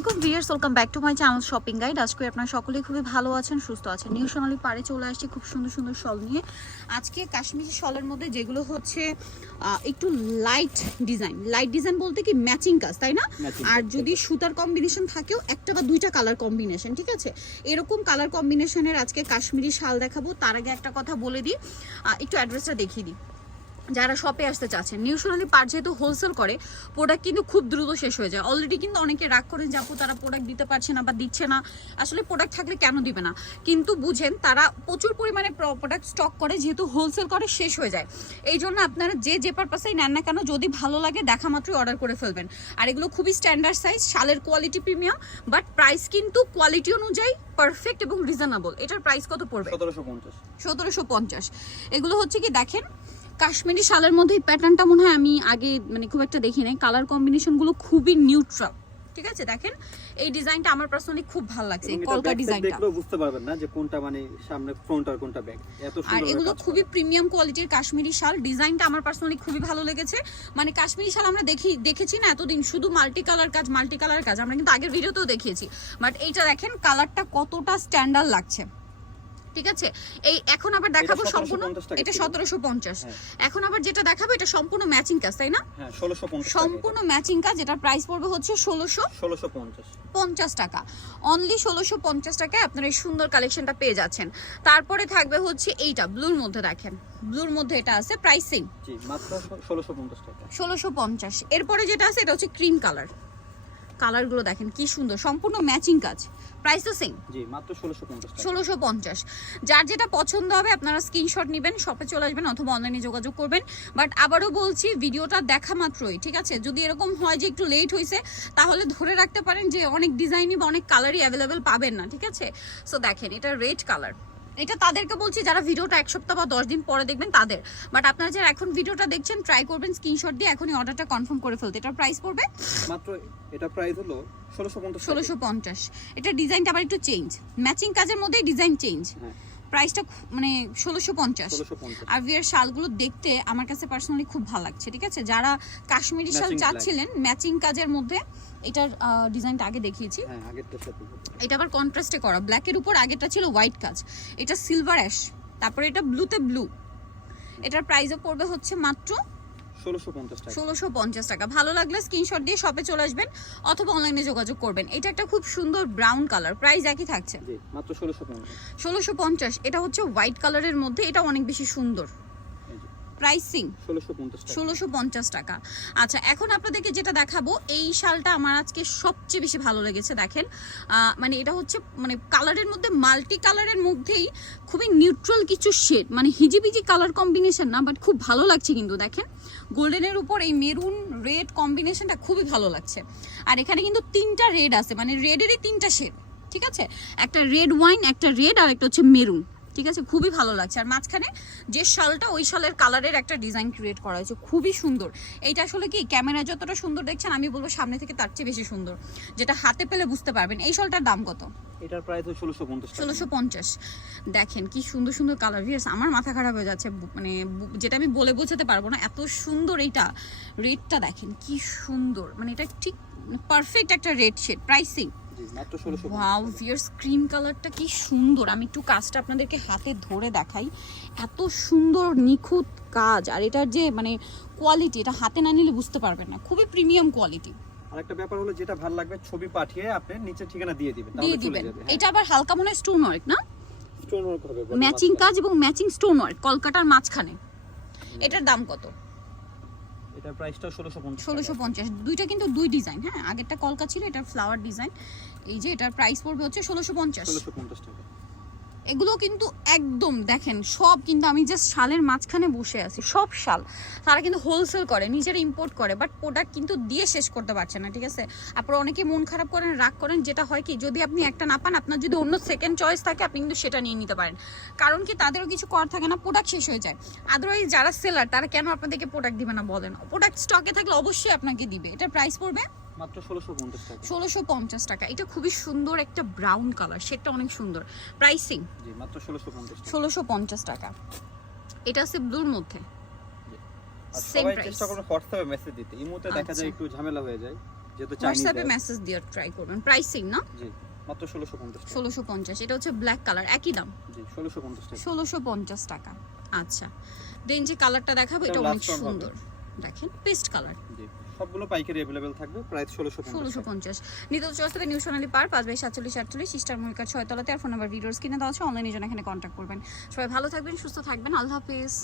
আলাইকুম viewers welcome back to my channel shopping guide আজকে আপনারা সকলেই খুবই ভালো আছেন সুস্থ আছেন। নিউ সোনালি পাড়ে চলে আসছি খুব সুন্দর সুন্দর শল নিয়ে। আজকে কাশ্মীরি শলের মধ্যে যেগুলো হচ্ছে একটু লাইট ডিজাইন লাইট ডিজাইন বলতে কি ম্যাচিং কাজ তাই না? আর যদি সুতার কম্বিনেশন থাকেও একটা বা দুইটা কালার কম্বিনেশন ঠিক আছে? এরকম কালার কম্বিনেশনের আজকে কাশ্মীরি শাল দেখাবো। তার আগে একটা কথা বলে দিই। একটু অ্যাড্রেসটা দেখিয়ে দিই। যারা শপে আসতে চাচ্ছেন নিউ সোনালি পার যেহেতু হোলসেল করে প্রোডাক্ট কিন্তু খুব দ্রুত শেষ হয়ে যায়। অলরেডি কিন্তু অনেকে রাগ করেন যে আপু তারা প্রোডাক্ট দিতে পারছে না বা দিচ্ছে না। আসলে প্রোডাক্ট থাকলে কেন দিবে না? কিন্তু বুঝেন তারা প্রচুর পরিমাণে প্রোডাক্ট স্টক করে যেহেতু হোলসেল করে শেষ হয়ে যায়। এই জন্য আপনারা যে যে পারপাসেই নেন না কেন যদি ভালো লাগে দেখা মাত্রই অর্ডার করে ফেলবেন। আর এগুলো খুবই স্ট্যান্ডার্ড সাইজ শালের কোয়ালিটি প্রিমিয়াম বাট প্রাইস কিন্তু কোয়ালিটি অনুযায়ী পারফেক্ট এবং রিজনেবল এটার প্রাইস কত পড়বে? সতেরোশো পঞ্চাশ। সতেরোশো পঞ্চাশ। এগুলো হচ্ছে কি দেখেন কাশ্মীরি শালের মধ্যে এই প্যাটার্নটা মনে হয় আমি আগে মানে খুব একটা দেখি নাই। কালার কম্বিনেশনগুলো খুবই নিউট্রাল ঠিক আছে? দেখেন এই ডিজাইনটা আমার পার্সোনালি খুব ভালো লাগছে এই কলকা ডিজাইনটা দেখলেও বুঝতে পারবেন না যে কোনটা মানে সামনে ফ্রন্ট আর কোনটা ব্যাক এত সুন্দর আর এগুলো খুবই প্রিমিয়াম কোয়ালিটির কাশ্মীরি শাল। ডিজাইনটা আমার পার্সোনালি খুবই ভালো লেগেছে। মানে কাশ্মীরি শাল আমরা দেখি দেখেছি না এতদিন শুধু মাল্টি কালার কাজ মাল্টি কালার কাজ। আমরা কিন্তু আগের ভিডিওতেও দেখিয়েছি। বাট এইটা দেখেন কালারটা কতটা স্ট্যান্ডার্ড লাগছে। ঠিক আছে? এই এখন আবার দেখাবো সম্পূর্ণ। এটা সতেরোশো পঞ্চাশ। হ্যাঁ। এখন আবার যেটা দেখাবো এটা সম্পূর্ণ ম্যাচিং কাজ তাই না? হ্যাঁ সম্পূর্ণ ম্যাচিং কাজ এটার প্রাইস পড়বে হচ্ছে ষোলোশো ষোলোশো পঞ্চাশ। টাকা। অনলি ষোলোশো পঞ্চাশ টাকায় আপনারা এই সুন্দর কালেকশনটা পেয়ে যাচ্ছেন। তারপরে থাকবে হচ্ছে এইটা ব্লুর মধ্যে দেখেন। ব্লুর মধ্যে এটা আছে প্রাইসিং টাকা। ষোলোশো পঞ্চাশ। এরপরে যেটা আছে এটা হচ্ছে ক্রিম কালার কালারগুলো দেখেন কি সুন্দর। সম্পূর্ণ ম্যাচিং কাজ। প্রাইস তো সেম জি মাত্র ষোলোশো পঞ্চাশ টাকা। ষোলোশো পঞ্চাশ। যার যেটা পছন্দ হবে আপনারা স্ক্রিনশট নেবেন শপে চলে আসবেন অথবা অনলাইনে যোগাযোগ করবেন। বাট আবারও বলছি ভিডিওটা দেখা মাত্রই ঠিক আছে? যদি এরকম হয় যে একটু লেট হয়েছে তাহলে ধরে রাখতে পারেন যে অনেক ডিজাইনই বা অনেক কালারই অ্যাভেলেবেল পাবেন না ঠিক আছে? সো দেখেন এটা রেড কালার এটা তাদেরকে বলছি যারা ভিডিওটা এক সপ্তাহ বা দশ দিন পরে দেখবেন তাদের। বাট আপনারা যারা এখন ভিডিওটা দেখছেন ট্রাই করবেন স্ক্রিনশট দিয়ে এখনই অর্ডারটা কনফার্ম করে ফেলতে। এটা প্রাইস পড়বে মাত্র এটা প্রাইস হলো ষোলোশো পঞ্চাশ। ষোলোশো পঞ্চাশ। এটা ডিজাইনটা আবার একটু চেঞ্জ ম্যাচিং কাজের মধ্যেই ডিজাইন চেঞ্জ হ্যাঁ। প্রাইসটা মানে ষোলোশো পঞ্চাশ। আর বিয়ের শালগুলো দেখতে আমার কাছে পার্সোনালি খুব ভালো লাগছে ঠিক আছে? যারা কাশ্মীরি শাল চাচ্ছিলেন ম্যাচিং কাজের মধ্যে এটার ডিজাইনটা আগে দেখিয়েছি। হ্যাঁ এটা আবার কন্ট্রাস্টে করা। ব্ল্যাকের উপর আগেরটা ছিল হোয়াইট কাজ। এটা সিলভার অ্যাশ তারপরে এটা ব্লুতে ব্লু এটার প্রাইসও পড়বে হচ্ছে মাত্র ষোলোশো পঞ্চাশ টাকা। ভালো লাগলে স্ক্রিনশট দিয়ে শপে চলে আসবেন অথবা অনলাইনে যোগাযোগ করবেন। এটা একটা খুব সুন্দর ব্রাউন কালার প্রাইস একই থাকছে। জি মাত্র ষোলোশো পঞ্চাশ। এটা হচ্ছে হোয়াইট কালারের মধ্যে এটা অনেক বেশি সুন্দর। প্রাইসিং ষোলোশো পঞ্চাশ টাকা। আচ্ছা এখন আপনাদেরকে যেটা দেখাবো এই শালটা আমার আজকে সবচেয়ে বেশি ভালো লেগেছে দেখেন। মানে এটা হচ্ছে মানে কালারের মধ্যে মাল্টি কালারের মধ্যেই খুবই নিউট্রাল কিছু শেড মানে হিজিবিজি কালার কম্বিনেশন না বাট খুব ভালো লাগছে কিন্তু দেখেন। গোল্ডেনের উপর এই মেরুন রেড কম্বিনেশনটা খুবই ভালো লাগছে। আর এখানে কিন্তু তিনটা রেড আছে মানে রেডেরই তিনটা শেড ঠিক আছে? একটা রেড ওয়াইন একটা রেড আর একটা হচ্ছে মেরুন। ঠিক আছে? খুবই ভালো লাগছে। আর মাঝখানে যে শালটা ওই শালের কালারের একটা ডিজাইন ক্রিয়েট করা হয়েছে। খুবই সুন্দর। এইটা আসলে কি ক্যামেরা যতটা সুন্দর দেখছেন আমি বলব সামনে থেকে তার চেয়ে বেশি সুন্দর। যেটা হাতে পেলে বুঝতে পারবেন। এই শালটার দাম কত? এটার প্রাইস হলো ষোলোশো পঞ্চাশ ষোলোশো পঞ্চাশ। দেখেন কি সুন্দর সুন্দর কালার। ভিয়ার্স আমার মাথা খারাপ হয়ে যাচ্ছে। মানে যেটা আমি বলে বোঝাতে পারব না এত সুন্দর এইটা। রেডটা দেখেন কি সুন্দর। মানে এটা ঠিক পারফেক্ট একটা red shade pricing wow viewers cream কালারটা কি সুন্দর। আমি একটু কাজটা আপনাদেরকে হাতে ধরে দেখাই। এত সুন্দর নিখুঁত কাজ। আর এটার যে মানে কোয়ালিটি এটা হাতে না নিলে বুঝতে পারবেন না। খুবই প্রিমিয়াম কোয়ালিটি আরেকটা ব্যাপার হলো যেটা ভালো লাগবে ছবি পাঠিয়ে আপনি নিচে ঠিকানা দিয়ে দিবেন দিয়ে দিবেন। হ্যাঁ। এটা আবার হালকা মনে স্টোন ওয়ার্ক না? স্টোন ওয়ার্ক হবে ম্যাচিং কাজ এবং ম্যাচিং স্টোন ওয়ার্ক কলকাতার মাঝখানে। এটার দাম কত? এটার প্রাইসটা ষোলোশো পঞ্চাশ ষোলোশো পঞ্চাশ। দুইটা কিন্তু দুই ডিজাইন হ্যাঁ? আগেরটা কলকা ছিল এটার ফ্লাওয়ার ডিজাইন এই যে এটার প্রাইস পড়বে হচ্ছে ষোলোশো পঞ্চাশ। ষোলোশো পঞ্চাশ টাকা। এগুলো কিন্তু একদম, দেখেন, সব কিন্তু আমি জাস্ট শালের মাঝখানে বসে আছি, সব শাল। তারা কিন্তু হোলসেল করে, নিজেরা ইম্পোর্ট করে বাট প্রোডাক্ট কিন্তু দিয়ে শেষ করতে পারছে না, ঠিক আছে? আপনার অনেকে মন খারাপ করেন, রাগ করেন, যেটা হয় কি, যদি আপনি একটা না পান, আপনার যদি অন্য সেকেন্ড চয়েস থাকে, আপনি কিন্তু সেটা নিয়ে নিতে পারেন। কারণ কি, তাদেরও কিছু করার থাকে না প্রোডাক্ট শেষ হয়ে যায়। আদারওয়াইজ যারা সেলার তারা কেন আপনাদেরকে প্রোডাক্ট দিবে না বলেন? প্রোডাক্ট স্টকে থাকলে অবশ্যই আপনাকে দিবে। এটার প্রাইস পড়বে? মাত্র ষোলোশো পঞ্চাশ টাকা। ষোলোশো পঞ্চাশ টাকা। এটা খুবই সুন্দর একটা ব্রাউন কালার সেটা অনেক সুন্দর। প্রাইসিং জি মাত্র ষোলোশো পঞ্চাশ টাকা। ষোলোশো পঞ্চাশ টাকা। এটা আছে ব্লুর মধ্যে। সবাই price. চেষ্টা করবেন হোয়াটসঅ্যাপে মেসেজ দিতে। ইমোতে দেখা যায় আচ্ছা। একটু ঝামেলা হয়ে যায় যেহেতু চাইনিজ হোয়াটসঅ্যাপে মেসেজ দিয়ে ট্রাই করবেন। প্রাইসিং না? জি মাত্র ষোলোশো পঞ্চাশ টাকা। ষোলোশো পঞ্চাশ। এটা হচ্ছে ব্ল্যাক কালার একই দাম? জি ষোলোশো পঞ্চাশ টাকা। ষোলোশো পঞ্চাশ টাকা। আচ্ছা। দেন যে কালারটা দেখাবো এটা অনেক। সুন্দর। দেখেন পেস্ট কালার জি। সবগুলো পাইকারি अवेलेबल থাকবে, প্রায় ষোলোশো ষোলোশো পঞ্চাশ। পঞ্চাশ নিতে চলে নিউ সোনালী পার পাঁচ বাই সাতচল্লিশ আটচল্লিশ ইস্টার মল্লিকার ছয়তলাতে আর ফোন নাম্বার ভিডিওর স্ক্রিনে দেওয়া আছে অনলাইনে জন্য এখানে কন্টাক্ট করবেন। সবাই ভালো থাকবেন, সুস্থ থাকবেন। আল্লাহ হাফিজ।